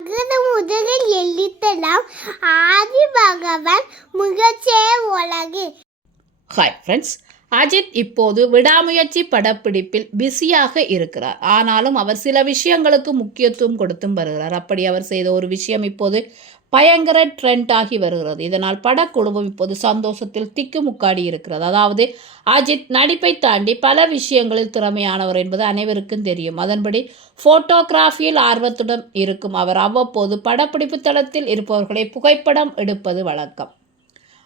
அகர முதலில் எழுத்தலாம் ஆதி பகவான் முகச்சே உலகு ஹாய் ஃப்ரெண்ட்ஸ் அஜித் இப்போது விடாமுயற்சி படப்பிடிப்பில் பிஸியாக இருக்கிறார். ஆனாலும் அவர் சில விஷயங்களுக்கு முக்கியத்துவம் கொடுத்தும் வருகிறார். அப்படி அவர் செய்த ஒரு விஷயம் இப்போது பயங்கர ட்ரெண்ட் ஆகி வருகிறது. இதனால் படக்குழுவும் இப்போது சந்தோஷத்தில் திக்குமுக்காடி இருக்கிறது. அதாவது அஜித் நடிப்பை தாண்டி பல விஷயங்களில் திறமையானவர் என்பது அனைவருக்கும் தெரியும். அதன்படி ஃபோட்டோகிராஃபியில் ஆர்வத்துடன் இருக்கும் அவர் அவ்வப்போது படப்பிடிப்பு தளத்தில் இருப்பவர்களை புகைப்படம் எடுப்பது வழக்கம்.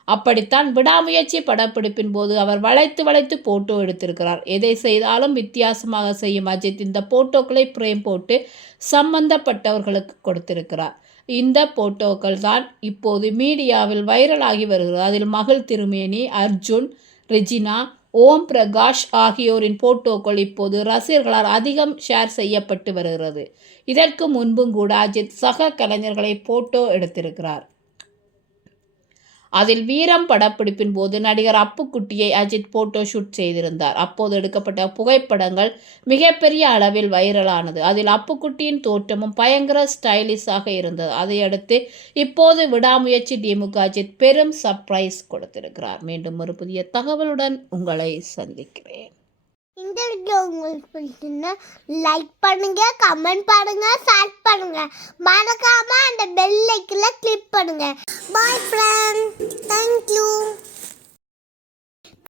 அப்படித்தான் விடாமுயற்சி படப்பிடிப்பின் போது அவர் வளைத்து வளைத்து போட்டோ எடுத்திருக்கிறார். எதை செய்தாலும் வித்தியாசமாக செய்யும் அஜித் இந்த போட்டோக்களை பிரேம் போட்டு சம்பந்தப்பட்டவர்களுக்கு கொடுத்திருக்கிறார். இந்த போட்டோக்கள் தான் இப்போது மீடியாவில் வைரலாகி வருகிறது. அதில் மகள் திருமேனி அர்ஜுன் ரெஜினா ஓம் பிரகாஷ் ஆகியோரின் போட்டோக்கள் இப்போது ரசிகர்களால் அதிகம் ஷேர் செய்யப்பட்டு வருகிறது. இதற்கு முன்பும் கூட அஜித் சக கலைஞர்களை போட்டோ எடுத்திருக்கிறார். அதில் வீரம் படப்பிடிப்பின் போது நடிகர் அப்புக்குட்டியை அஜித் போட்டோ ஷூட் செய்திருந்தார். அப்போது எடுக்கப்பட்ட புகைப்படங்கள் மிகப்பெரிய அளவில் வைரலானது. அதில் அப்புக்குட்டியின் தோற்றமும் பயங்கர ஸ்டைலிஷாக இருந்தது. அதையடுத்து இப்போது விடாமுயற்சி டிமுக அஜித் பெரும் சர்ப்ரைஸ் கொடுத்திருக்கிறார். மீண்டும் ஒரு புதிய தகவலுடன் உங்களை சந்திக்கிறேன். இந்த வீடியோ உங்களுக்கு பிடிச்சிருந்தா லைக் பண்ணுங்க கமெண்ட் பண்ணுங்க ஷேர் பண்ணுங்க. மறக்காம அந்த பெல் பண்ணுங்க பாய் ஃப்ரெண்ட் தேங்க்யூ